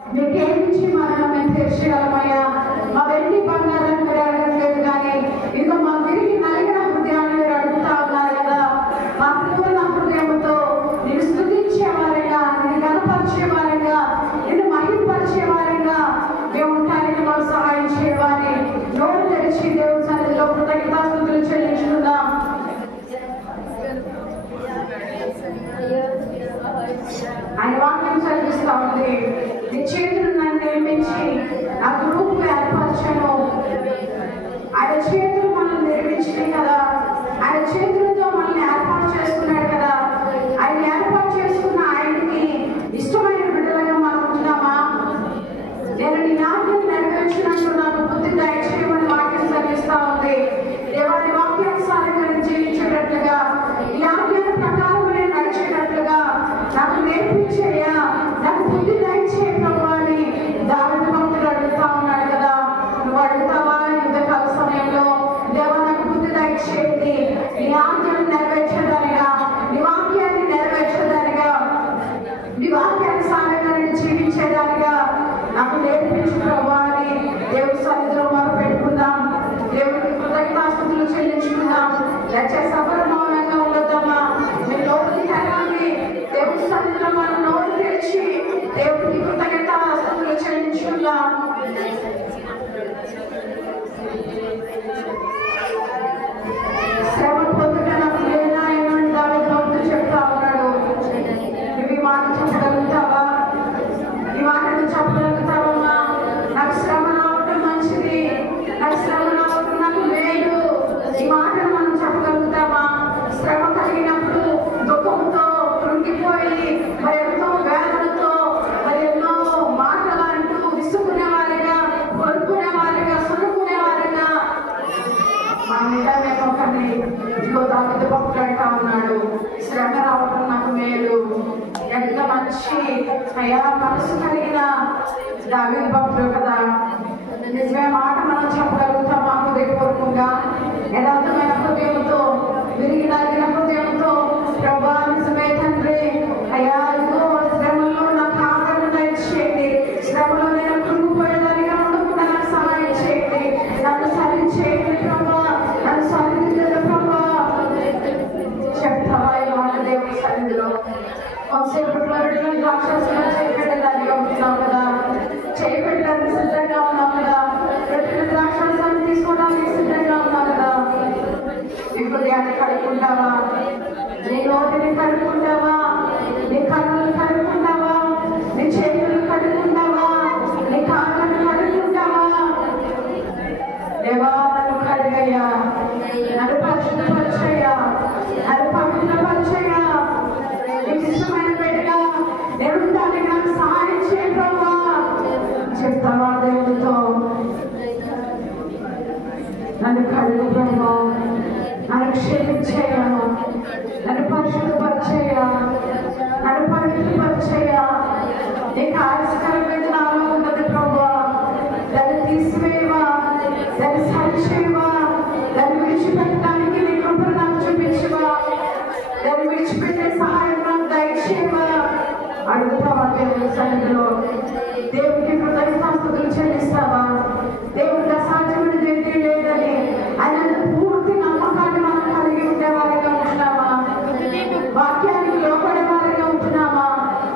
మీకేమిచ్చి మనం తీర్చగలమయ్యా. మా వెండి బంగారం మీరు అడగట్లేదు, కానీ ఇదిగో మా విరిగి నలిగిన హృదయాన్ని మీరు అడుగుతా ఉన్నారు కదా. మా పూర్ణ హృదయంతో నేను స్తుతించేవారిగా, నేను గణపరిచేవారిగా, నేను మహిమపరిచేవారిగా మేము ఉంటానికి మాకు సహాయం చేయవాలి. నోరు తెరిచి దేవుని సన్నిధిలో కృతజ్ఞతాస్తుతులు చెల్లించుకుందాం. ఆయన వాక్యం చదివిస్తా ఉంది. నీ చేతులు నన్ను నిర్మించి నాకు రూపు ఏర్పరచను. ఆయన చేతులు మనల్ని నిర్మించినాయి కదా, ఆయన చేతులతో మనల్ని ఏర్పాటు చేసుకున్నాడు కదా. ఆయన ఏర్పాటు చేసుకున్న ఆయనకి ఇష్టమైన బిడ్డలుగా మనం ఉంటున్నామా? నేను నీ ఆజ్ఞను నెరవేర్చినట్టు నాకు బుద్ధి దయచేయమని వాక్యం చదివిస్తా ఉంది. దేవాని వాక్యానుసారంగా నేను జీవించేటట్లుగా, ఈ ఆజ్ఞల ప్రకారం నేను నడిచేటట్లుగా నాకు నేర్పించేయా, నాకు బుద్ధి దయచేయ ప్రభువా అని దావీదు భక్తుడు అడుగుతా ఉన్నాడు కదా. నువ్వు అడుగుతావా యుద్ధకాల సమయంలో? దేవా నాకు బుద్ధి దయచేయండి, నీ ఆజ్ఞను నెరవేర్చేదానిగా, నీ వాక్యాన్ని నెరవేర్చేదానిగా, నీ వాక్యానుసారంగా నేను జీవించేదానిగా నాకు నేర్పించు ప్రభువా అని దేవుడి సన్నిధిలో మనం పెట్టుకుందాం. దేవుడికి కృతజ్ఞతాస్తుతులు చెల్లించుకుందాం. దయచేసి ఎవరు మౌనంగా ఉండొద్దమ్మా. మీ నోరుని తెరవండి. దేవుడి సన్నిధిలో మనం నోరు తెరిచి దేవుడికి కృతజ్ఞతాస్తుతులు చెల్లించుకుందాం. శ్రమ పొందుట నాకు లేదా ఏమని దావీదు భక్తుడు చెప్తా ఉన్నాడు. నువ్వు ఈ మాట చెప్పగలుగుతావా? ఈ మాట నువ్వు చెప్పగలుగుతావమ్మా? నాకు శ్రమ రావటం మంచిది, నాకు శ్రమ రావటం నాకు లేదు. ఈ మాటను మనం చెప్పగలుగుతామా? శ్రమ కలిగినప్పుడు దుఃఖంతో కృంగిపోయి మరి ఎంతో వేదనతో మరి ఎన్నో మాటలు అంటూ విసుకునేవారిగా, కొనుక్కునేవారిగా, సునుకునేవారిగా మనం ఒకరిని ఇదిగో దావీదు భక్తుడు అంటా ఉన్నాడు, శ్రమ రావటం నాకు మేలు. ఎంత మంచి అయ్యా మనసు కలిగిన దావీదు భక్తుడు కదా. నిజమే మాట మనం చెప్పగలుగుతామా? హృదయపూర్వకంగా యథార్థమైన హృదయంతో, విరిగి నలిగిన హృదయంతో, ప్రభా నిజమే తండ్రి అయ్యా ఇదిగో శ్రమలో నాకు ఆదరణ దయచేయండి, శ్రమలో నేను కృంగిపోయేదానిగా ఉండకుండా నాకు సహాయం చేయండి, నన్ను సరిచేయండి ప్రభా, నన్ను సరిదిద్దండి ప్రభా. చెప్తావా ఈ మాట దేవుడి సన్నిధిలో? కొంతసేపట్లో ద్రాక్షారసం చేయబెట్టేదానిగా ఉంటున్నాం కదా, చేయబెట్టడానికి సిద్ధంగా ఉన్నాం కదా, రొట్టెల ద్రాక్షారసాన్ని తీసుకోవడానికి సిద్ధంగా ఉన్నాం కదా. నీ హృదయాన్ని కడుక్కుంటావా? నీ నోటిని కడుక్కుంటావా? నీ కన్నులు కడుక్కుంటావా? నీ చేతులు కడుక్కుంటావా? నీ కాళ్ళను కడుక్కుంటావా? దేవా నన్ను కడుగయ్యా, నన్ను పరిశుద్ధపరచయ్యా, నన్ను పవిత్రపరచయ్యా. నీకు ఇష్టమైన బిడ్డగా నేను ఉండడానికి నాకు సహాయం చేయ ప్రభువా. చెప్తావా దేవుడితో? నన్ను కడుగు ప్రభువా, నన్ను క్షమించేయను, నన్ను పరిశుద్ధపరచయ్యా, నన్ను పవిత్రపరచయ్యా. నీకు ఆలస్యకరమైన నాలో ఉన్నది ప్రభువా, దాన్ని తీసివేయవా, దాన్ని సరిచేయవా, దాన్ని విడిచిపెట్టడానికి నీ కృపను నాకు చూపించవా, దాన్ని విడిచిపెట్టే సహాయం నాకు దయచేయవా. అడుగుతావా దేవుని సన్నిధిలో? దేవుడికి కృతజ్ఞతాస్తుతులు చెల్లిస్తావా? దేవుడికి అసాధ్యమైనది ఏదీ లేదని ఆయన పూర్తి నమ్మకాన్ని మనం కలిగి ఉండేవారిగా ఉంటున్నామా? వాక్యానికి లోపడే వారిగా ఉంటున్నామా?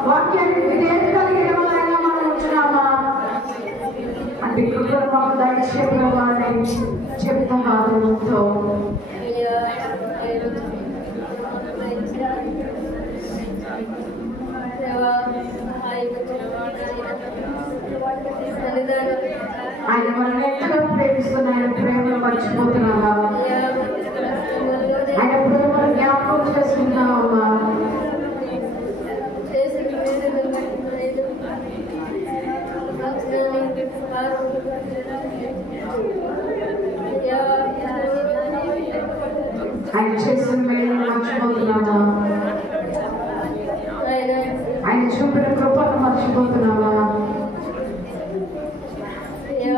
వాక్యానికి విధేయత కలిగిన వారిగా మనం ఉంటున్నామా? అంటే కృపను మాకు దయచేయవాలని చెప్తావా దేవుడితో? ఆయన మనల్ని ఎంతగా ప్రేమిస్తున్న ఆయన ప్రేమను మర్చిపోతున్నావా? ఆయన ప్రేమను జ్ఞాపకం చేసుకుంటున్నావా? ఆయన చేసిన మేలు మర్చిపోతున్నావా? ఆయన చూపిన కృపను మర్చిపోతున్నావా? ప్రేమ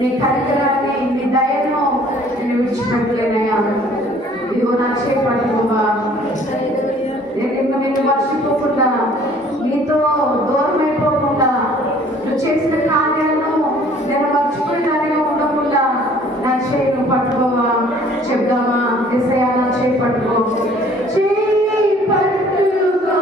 నీ కనికరాన్ని నీ దయను నేను విడిచిపెట్టలేనయ్యా. ఇదిగో నా చేపట్టుకోవా, నేను ఇంకా నిన్ను మర్చిపోకుండా, నీతో దూరం అయిపోకుండా, నువ్వు చేసిన కార్యాలను నేను మర్చిపోయేదానిగా ఉండకుండా నా చేయిను పట్టుకోవా. చెప్దామా? యేసయ్యా నా చేయి పట్టుకో, చేయి పట్టుకో,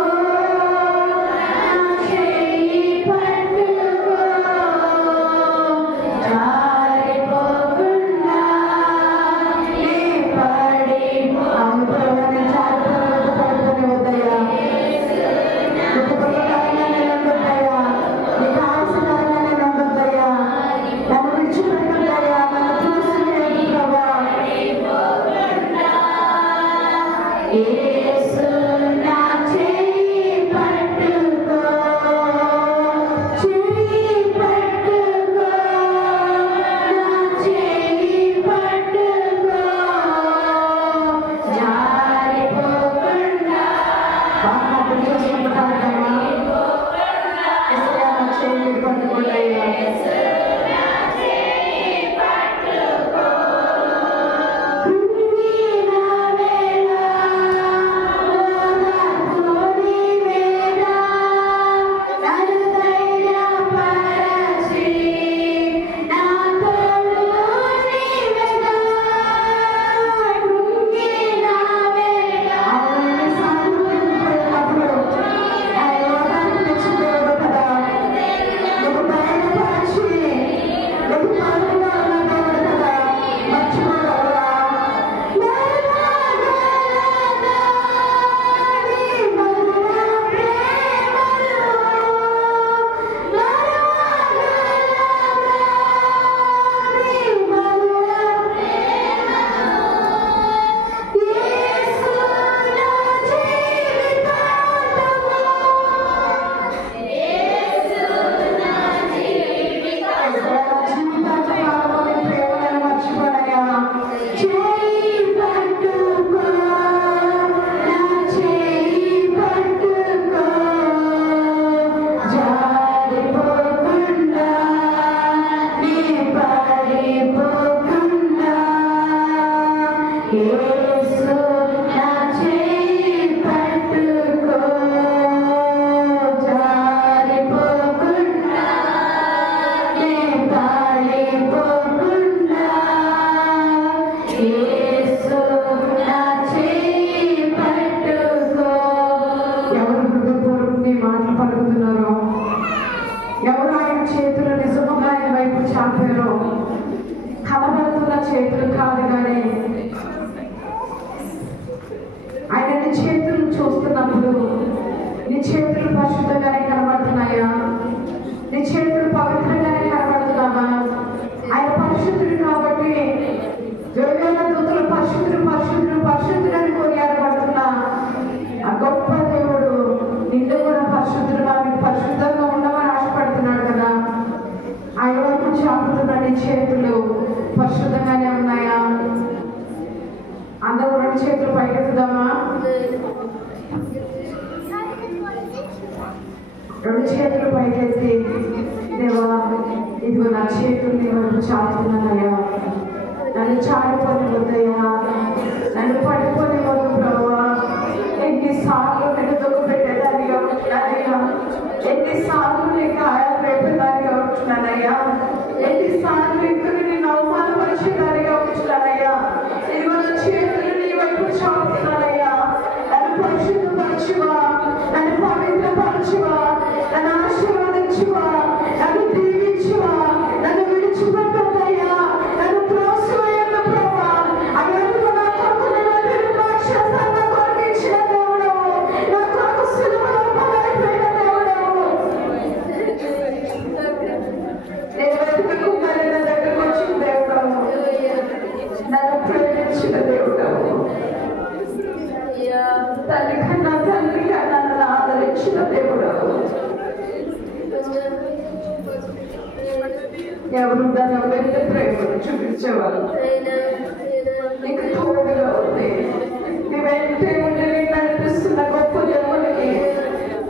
కలబడుతున్న చేతులు కాదు కానీ ఆయన నీ చేతులు చూస్తున్నప్పుడు నీ చేతులు పరిశుద్ధంగానే కనబడుతున్నాయా? నీ చేతులు పవిత్రంగానే కనబడుతున్నావా? ఆయన పరిశుద్ధుడు కాబట్టి జోగేల దూతలు పరిశుద్ధుడు పరిశుద్ధుడు పరిశుద్ధుడు అని కొనియాడబడుతున్నా ఆ గొప్ప దేవుడు నిన్ను కూడా పరిశుద్ధుడుగా మీకు పరిశుద్ధంగా ఉండమని ఆశపడుతున్నాడు కదా. ఆయన వరకు చాపుతున్న నీ చేతులు పరిశుద్ధంగానే ఉన్నాయా? అందరూ రెండు చేతులు పైకెత్తుదామా? రెండు చేతులు పైకెత్తి, దేవా ఇదిగో నా చేతులు నీ వరకు చాపుతున్నానయ్యా, నన్ను చాలిపోని వద్దయ్యా, నన్ను పడిపోని వద్దు ప్రభువా. ఎన్నిసార్లు నేను దుఃఖ పెట్టేదానిగా ఉంటున్నానయ్యా, ఎన్నిసార్లు నీకు గాయాలు రేపేదానిగా ఉంటున్నానయ్యా, ఎన్నిసార్లు ఇప్పుడు నేను అవమానపరిచేదానిగా ఉంటున్నానయ్యా. ఇదిగో నా చేతులు నీ వైపు చాపుతున్నానయ్యా. నన్ను పరిశుద్ధపరచువా, నన్ను పవిత్రపరచువా, నన్ను ఆశీర్వదించువా, నన్ను దీవించువా, నన్ను విడిచిపెట్టొద్దయ్యా, నన్ను త్రోసివేయొద్దు ప్రభువా. అయ్యా వృద్ధాన్ని ఎంత ప్రేమను చూపించేవాళ్ళు. నీకు తోడుగా ఉంది, నీ వెంటే ఉండి నడిపిస్తున్న గొప్ప దేవుడికి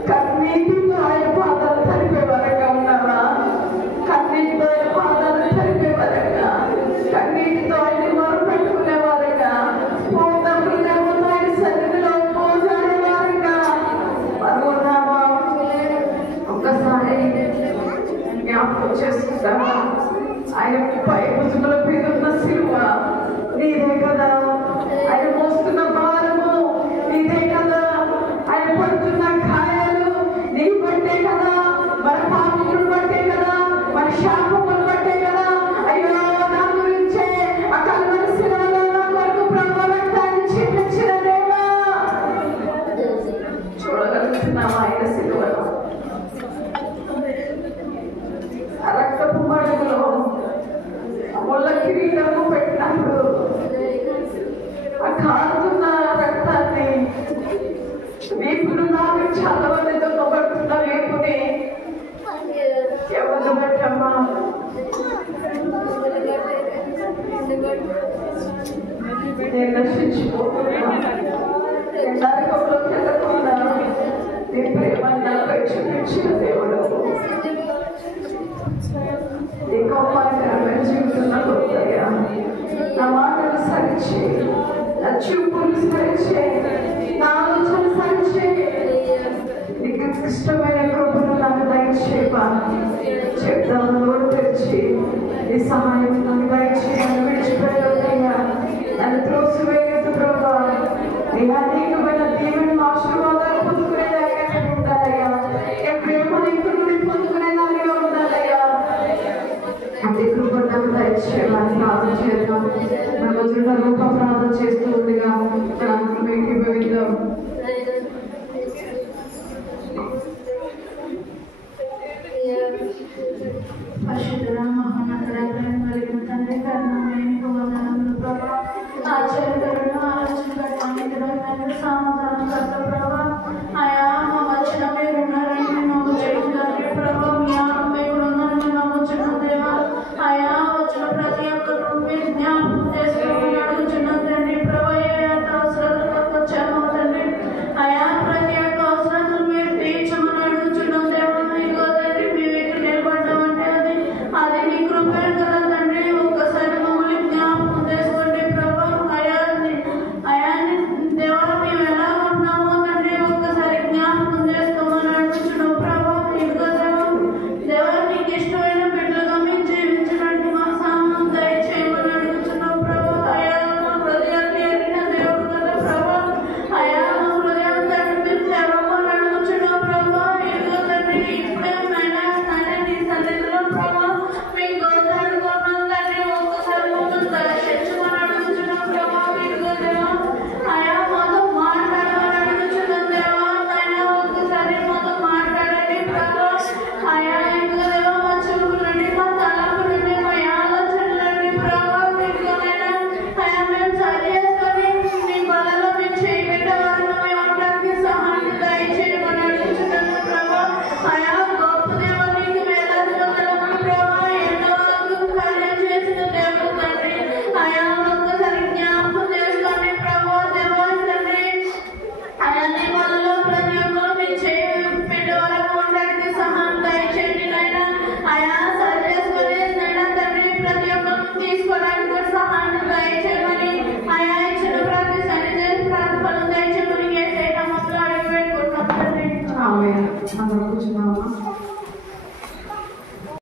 కన్నీటితో ఆయన పాదాలు తరిపే వరంగా ఉన్నావా? కన్నీటితో ఆయన పాదాలు తరిపే వరంగా, కన్నీటితో ఆయన మొర పెట్టుకునే వారంగా, పూర్ణ హృదయంతో ఆయన సన్నిధిలో పోరాడే వారంగా మనం ఉన్నామా? ఒక్కసారి జ్ఞాపకం చేసుకుంటావా? ఆయన పై భుజముల మీద ఉన్న సిలువ నీదే కదా, ఆయన మోస్తున్న భారము నీదే కదా, ఆయన పడుతున్న గాయాలు నీ బట్టే కదా, మన పాపములు బట్టే కదా, మన శాపములు బట్టే కదా. అయ్యో నా గురించే ఆ కల్వరి శిలువలో నా కొరకు ప్రభు రక్తాన్ని చిందించిన దేవా, చూడగలుగుతున్నావా ఆయన శిలువలో? ఆ రక్తపు మడుగులో ముళ్ళ కిరీటము పెట్టినప్పుడు ఆ కారుతున్న రక్తాన్ని వీపుడు నాకు చదవని దొంగబడుతున్న వీపుని ఎవరు బట్టమ్మా? నేను నశించిపోతున్నా, నరకంలోకి వెళ్ళకుండా నీ ప్రేమని నాపై చూపించిన దేవుడు. నీ గొప్పకరమైన జీవితం నాకు వద్దయ్యా. నా మాటలు సరిచే, నా చూపులు సరిచే, నా ఆలోచన సరిచే, నీకు ఇష్టమైన కృపను నాకు దయచేయవా? చెప్తాను నోరు తెరిచి, నీ సహాయం నన్ను దయచేయని విడిచిపెట్టవద్దయ్యా. నన్ను త్రోసివేయొద్దు ప్రభా. నీ అనేకమైన దీవెన ఆశీర్వాదాలు పొందుకునేదాకా ఉండాలయ్యా. ఏ ప్రేమ నీకు నుండి పొందుకునేదానిగా ఉండాలయ్యా. అంటే కృపను దయచేయమని ప్రార్థన చేద్దాం. మన రోజుల్లో రూప ప్రార్థన చేస్తూ ఉండగా ఇక్కడ అందరం ఏకీభవిద్దాం. పరిశుద్ధుల మహోన్నతుల ప్రేమ కలిగిన తండ్రి, కరుణామయునికి వందనములు ప్రభా. ఆశ్చర్యకరుడు, ఆలోచనకర్త, సమాధానకర్త ప్రభా. ఆయా మా వచ్చిన మీరున్నారని నమ్ముచున్నాను ప్రభా. మీ ఆత్మీయ ఉన్నారని నమ్ముచున్నాను దేవా. ఆయా వచ్చిన ప్రతి ఒక్కరు మీరు జ్ఞాపకం చేసుకోమని అడుగుచున్నాను తండ్రి ప్రభా. ఏ అవసరాలకు వచ్చామో తండ్రి, ఆయా ప్రతి ఒక్క అవసరాలను మీరు తీర్చమని అడుగుచున్నాను దేవా. ఇదిగో తండ్రి, మీ వైపు నిలబడ్డామంటే అది మీ కృపే కదా తండ్రి. ఒక్కసారి మమ్మల్ని జ్ఞాపకం చేసుకోండి ప్రభా. అయాన్ని దేవా, మేము ఎలా ఉన్నామో తండ్రి ఒక్కసారి జ్ఞాపకం చేసుకోమని అడుగుచున్నాం ప్రభా. ఇదిగో దేవా, నీకు ఇష్టమైన బిడ్డలుగా మేము జీవించడానికి మా సామర్థ్యం దయచేయమని అడుగుచున్నాం ప్రభా. అయా మా హృదయాన్ని ఎరిగిన దేవుడు కదా ప్రభా. అయా మా హృదయాన్ని తండ్రి మీరు తెరవమని అడుగుచున్నాం ప్రభా. ఇదిగో తండ్రి, ఇప్పుడే నీ సన్నిధిలో ప్రభా మీకు గోదాడుకున్నాం తండ్రి. ఒక్కసారి మమ్మల్ని దర్శించమని అడుగుచున్నాం ప్రభా. ఇదిగో దేవా, అయా మాతో మాట్లాడమని అడుగుచున్నాం దేవా. అయినా ఒక్కసారి మాతో మాట్లాడండి ప్రభా. అయా ఇదిగో దేవా, మా చూపులండి, మా తలపులండి, మా ఆలోచనలండి ప్రభా. ఇదిగోనైనా అయా మేము సరి చేసుకొని మీ బలలో మేము చేయబెట్టవారు మేము ఉండడానికి సహాయం దయచేయమని అడుగుచున్నాను ప్రభా. అయా గొప్ప దేవా, నీకు వేలాది వందనములు ప్రభా. ఎన్నో కార్యం చేసిన దేవుడు తండ్రి. అయా ఒక్కసారి జ్ఞాపకం చేసుకోండి ప్రభా. దేవా తండ్రి, అయా నీ బలలో ప్రతి ఒక్కరు మీ బిడ్డ వరకు ఉండడానికి సహాయం దయచేయండి నైనా. అయా సరి చేసుకొని నైనా తండ్రి ప్రతి ఒక్కరు తీసుకోవడానికి కూడా సహాయం దయచేయమని, అయా ఇచ్చిన ప్రతి సన్నిధి ప్రార్థన దయచేయమని ఏ చేయడం అడిగి పెట్టుకుంటాం తండ్రి. ఆమేన్. అందరూ కూర్చున్నామా?